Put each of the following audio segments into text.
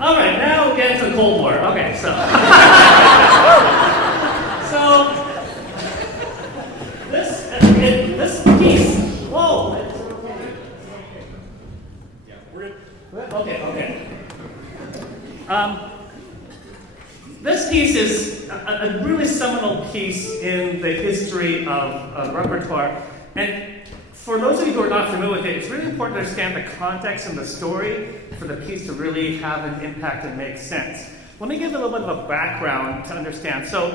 All right, now we'll get into the Cold War. Okay, so. So, this piece, whoa. Okay. This piece is a really seminal piece in the history of repertoire. And for those of you who are not familiar with it, it's really important to understand the context and the story for the piece to really have an impact and make sense. Let me give a little bit of a background to understand. So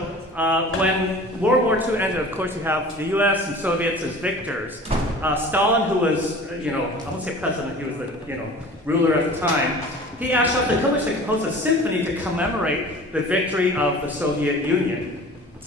when World War II ended, of course, you have the US and Soviets as victors. Stalin, who was, I won't say president, he was the, ruler at the time, he asked Shostakovich to compose a symphony to commemorate the victory of the Soviet Union.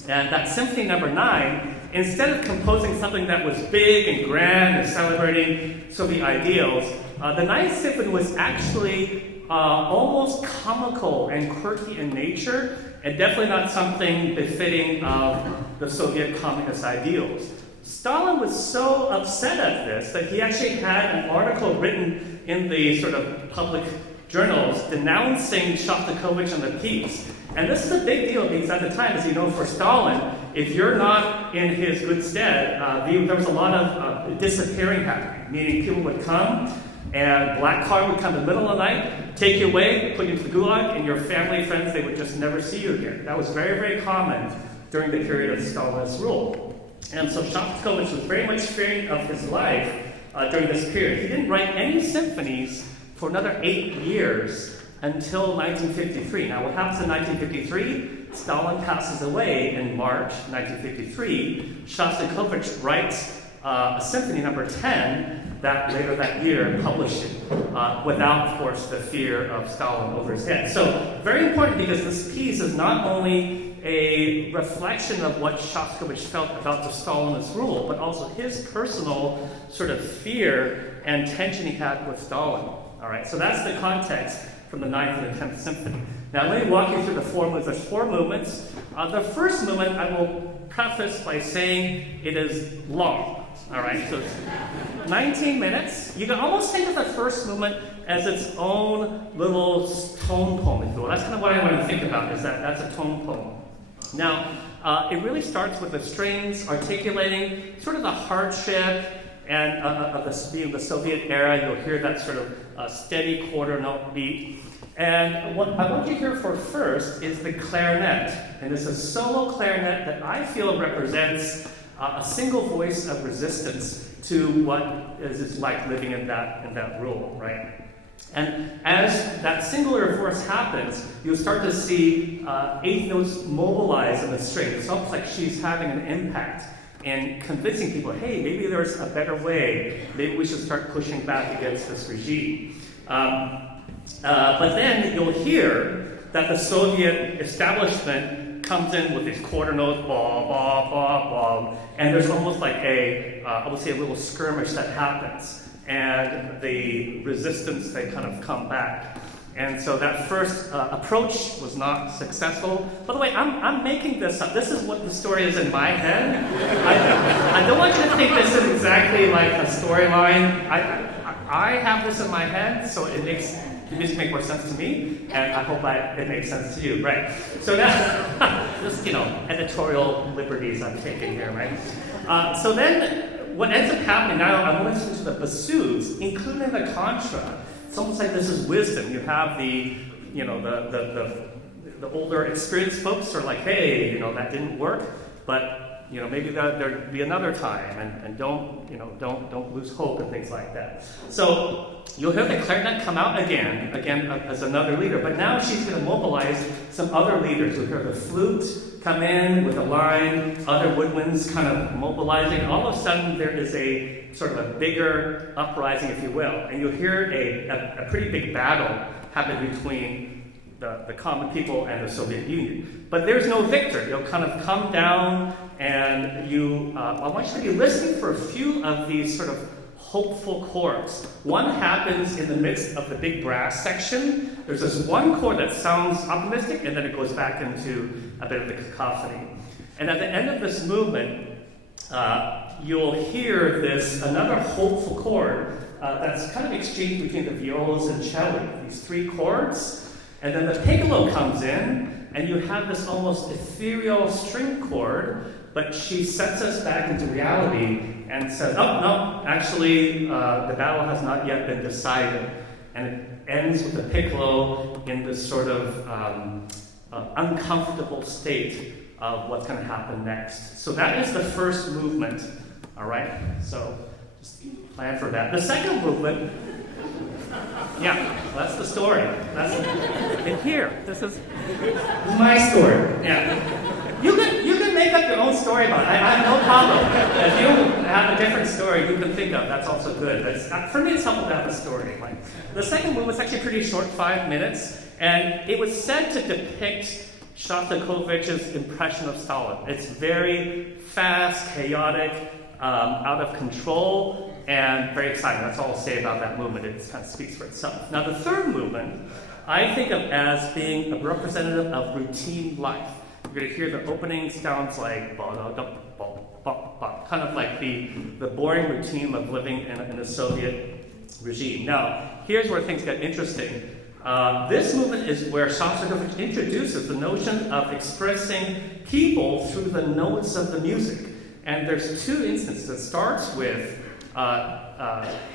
And that Symphony number 9, instead of composing something that was big and grand and celebrating Soviet ideals, the Ninth Symphony was actually almost comical and quirky in nature, and definitely not something befitting of the Soviet communist ideals. Stalin was so upset at this that he actually had an article written in the sort of public journals denouncing Shostakovich and the piece. And this is a big deal because at the time, as you know, for Stalin, if you're not in his good stead, there was a lot of disappearing happening, meaning people would come and black car would come in the middle of the night, take you away, put you into the gulag, and your family, friends, they would just never see you again. That was very, very common during the period of Stalin's rule. And so Shostakovich was very much fearing of his life during this period. He didn't write any symphonies for another 8 years until 1953. Now, what happens in 1953? Stalin passes away in March 1953. Shostakovich writes a symphony number 10 that later that year published it, without, of course, the fear of Stalin over his head. So, very important because this piece is not only a reflection of what Shostakovich felt about the Stalinist rule, but also his personal sort of fear and tension he had with Stalin. All right, so that's the context from the 9th and the 10th Symphony. Now, let me walk you through the 4 movements. There's 4 movements. The first movement, I will preface by saying it is long. All right, so it's 19 minutes. You can almost think of the first movement as its own little tone poem, if you will. That's kind of what I want to think about, is that that's a tone poem. Now, it really starts with the strings articulating sort of the hardship and of the Soviet era. You'll hear that sort of steady quarter note beat. And what I want you to hear for first is the clarinet. And it's a solo clarinet that I feel represents a single voice of resistance to what it's like living in that rule, right? And as that singular voice happens, you'll start to see 8 notes mobilize in the string. It's almost like she's having an impact and convincing people, hey, maybe there's a better way. Maybe we should start pushing back against this regime. But then you'll hear that the Soviet establishment comes in with these quarter notes, blah, blah, blah, blah, and there's almost like I would say a little skirmish that happens. And the resistance, they kind of come back. And so that first approach was not successful. By the way, I'm making this up. This is what the story is in my head. I don't want you to think this is exactly like a storyline. I have this in my head, so it needs to make more sense to me, and I hope it makes sense to you, right? So now, just, editorial liberties I'm taking here, right? So then, what ends up happening now, I'm listening to the bassoons, including the contra. It's almost like this is wisdom. You have the older experienced folks are like, hey, that didn't work, but maybe there'd be another time, and don't lose hope and things like that. So you'll hear the clarinet come out again as another leader, but now she's going to mobilize some other leaders. You'll hear the flute come in with a line, other woodwinds kind of mobilizing. All of a sudden, there is a sort of a bigger uprising, if you will, and you'll hear a pretty big battle happen between the common people and the Soviet Union. But there's no victor. You'll kind of come down, and I want you to be listening for a few of these sort of hopeful chords. One happens in the midst of the big brass section. There's this one chord that sounds optimistic, and then it goes back into a bit of the cacophony. And at the end of this movement, you'll hear another hopeful chord that's kind of exchanged between the violas and cello. These 3 chords. And then the piccolo comes in, and you have this almost ethereal string chord, but she sets us back into reality and says, oh, no, actually, the battle has not yet been decided. And it ends with the piccolo in this sort of uncomfortable state of what's going to happen next. So that is the first movement, all right? So just plan for that. The second movement, yeah, that's the story. That's in here. This is my story. Yeah, you can make up your own story about it. I have no problem. If you have a different story you can think of, that's also good. For me, it's helpful to have a story. The second movement was actually pretty short, 5 minutes, and it was said to depict Shostakovich's impression of Stalin. It's very fast, chaotic, out of control, and very exciting. That's all I'll say about that movement. It kind of speaks for itself. Now, the third movement, I think of as being a representative of routine life. You're going to hear the opening sounds like kind of like the boring routine of living in the Soviet regime. Now, here's where things get interesting. This movement is where Shostakovich introduces the notion of expressing people through the notes of the music. And there's two instances. It starts with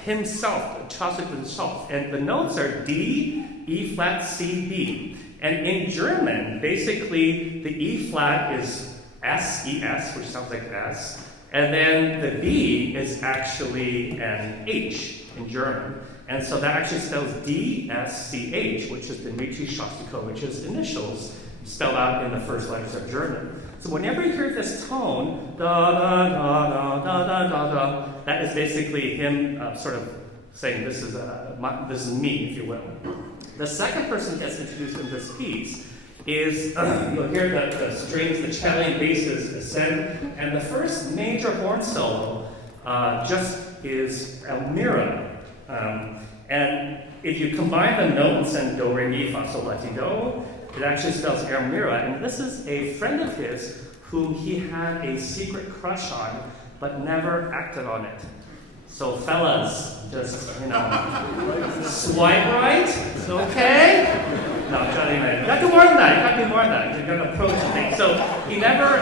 himself, Shostakovich himself. And the notes are D, E flat, C, B. And in German, basically, the E flat is S, E, S, which sounds like S. And then the B is actually an H in German. And so that actually spells D-S-C-H, which is Dmitri Shostakovich's initials, spelled out in the first letters of German. So whenever you hear this tone, da da da da da da da da, that is basically him sort of saying, this is me, if you will. The second person that gets introduced in this piece is, you'll hear the strings, the cello basses ascend, and the first major horn solo just is Elmira. And if you combine the notes and do, re, mi, fa, sol, la, ti, do, it actually spells Elmira. And this is a friend of his whom he had a secret crush on, but never acted on it. So fellas, just, swipe right, it's okay. No, Johnny, man, you got to do more than that. You got to do more than that. You're going to approach things. So he never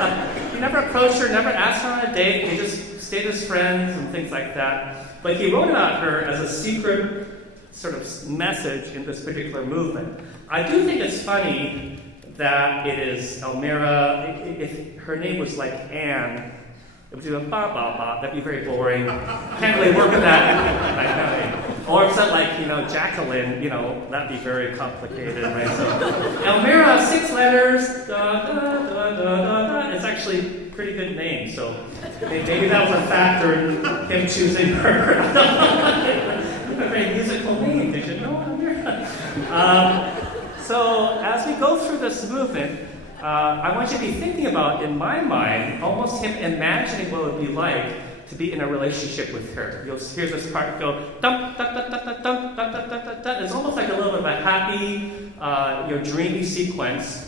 approached her, never asked her on a date. They just stayed as friends and things like that. But he wrote about her as a secret sort of message in this particular movement. I do think it's funny that it is Elmira. If her name was like Anne, it would be a ba ba ba. That'd be very boring. Can't really work with that. Or if it's like Jacqueline, that'd be very complicated, right? So Elmira, 6 letters. Da da da da da da. It's actually a pretty good name. So maybe that was a factor in him choosing her. A very musical name. Did you know Elmira? So as we go through this movement, I want you to be thinking about, in my mind, almost him imagining what it would be like to be in a relationship with her. You'll hear this part go dum dum dum dum dum dum dum dum dum dum. It's almost like a little bit of a happy, dreamy sequence,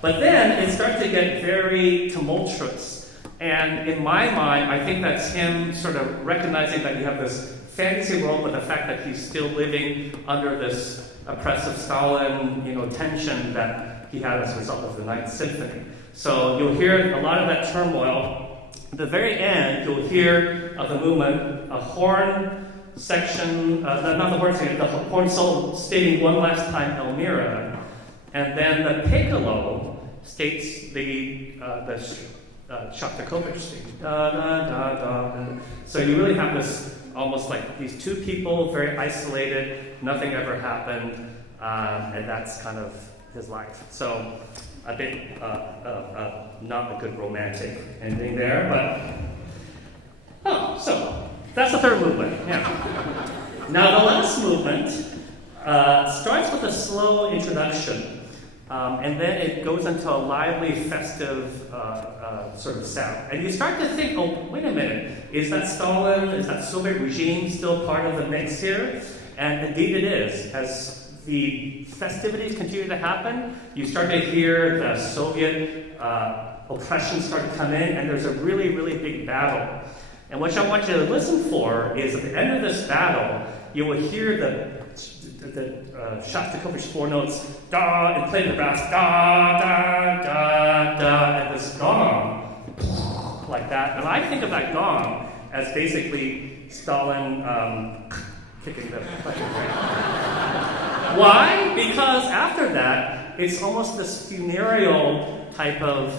But then it starts to get very tumultuous. And in my mind, I think that's him sort of recognizing that you have this fantasy world, but the fact that he's still living under this oppressive Stalin, tension that he had as a result of the Ninth Symphony. So you'll hear a lot of that turmoil. At the very end, you'll hear of the movement a horn section, not the horn section, the horn solo stating one last time Elmira, and then the piccolo states the Shostakovich thing. Da, da, da, da. So you really have this almost like these two people, very isolated, nothing ever happened, and that's kind of his life. So a bit not a good romantic ending there, but so that's the third movement. Yeah. Now the last movement starts with a slow introduction, and then it goes into a lively, festive sort of sound. And you start to think, oh, wait a minute, is that Stalin, is that Soviet regime still part of the mix here? And indeed it is. As the festivities continue to happen, you start to hear the Soviet oppression start to come in, and there's a really, really big battle. And what I want you to listen for is at the end of this battle, you will hear the Shostakovich four notes, da, and played the brass, da, da, da, da, and this gong, like that. And I think of that gong as basically Stalin kicking the fucking thing. Why? Because after that, it's almost this funereal type of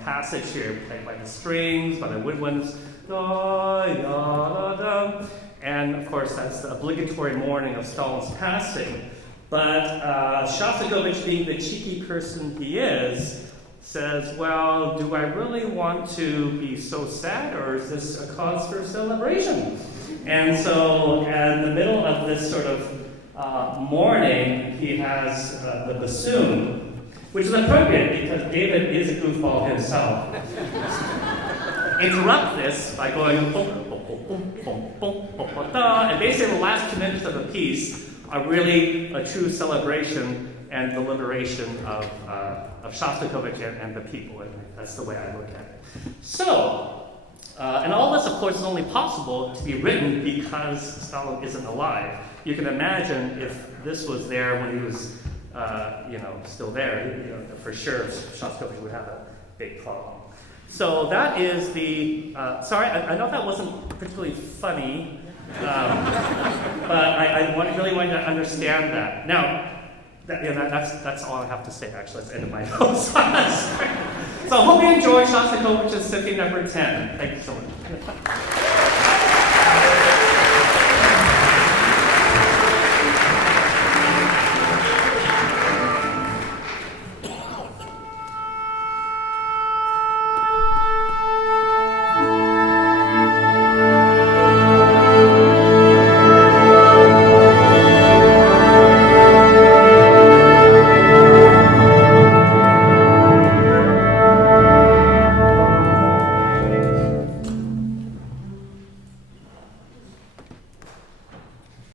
passage here, played by the strings, by the woodwinds, da, da, da, da. And of course, that's the obligatory mourning of Stalin's passing. But Shostakovich, being the cheeky person he is, says, well, do I really want to be so sad, or is this a cause for celebration? And so, in the middle of this sort of mourning, he has the bassoon, which is appropriate because David is a goofball himself. Interrupt this by going boom, boom, boom, boom, boom, boom, boom, da, and basically the last 2 minutes of the piece are really a true celebration and the liberation of Shostakovich and the people, and that's the way I look at it. So, and all this, of course, is only possible to be written because Stalin isn't alive. You can imagine if this was there when he was, still there, for sure Shostakovich would have a big problem. So that is the, sorry, I know that wasn't particularly funny, but I really want you to understand that. Now, that's all I have to say, actually. That's the end of my notes. So I hope you enjoyed Shostakovich's Symphony No. 10. Thank you so much.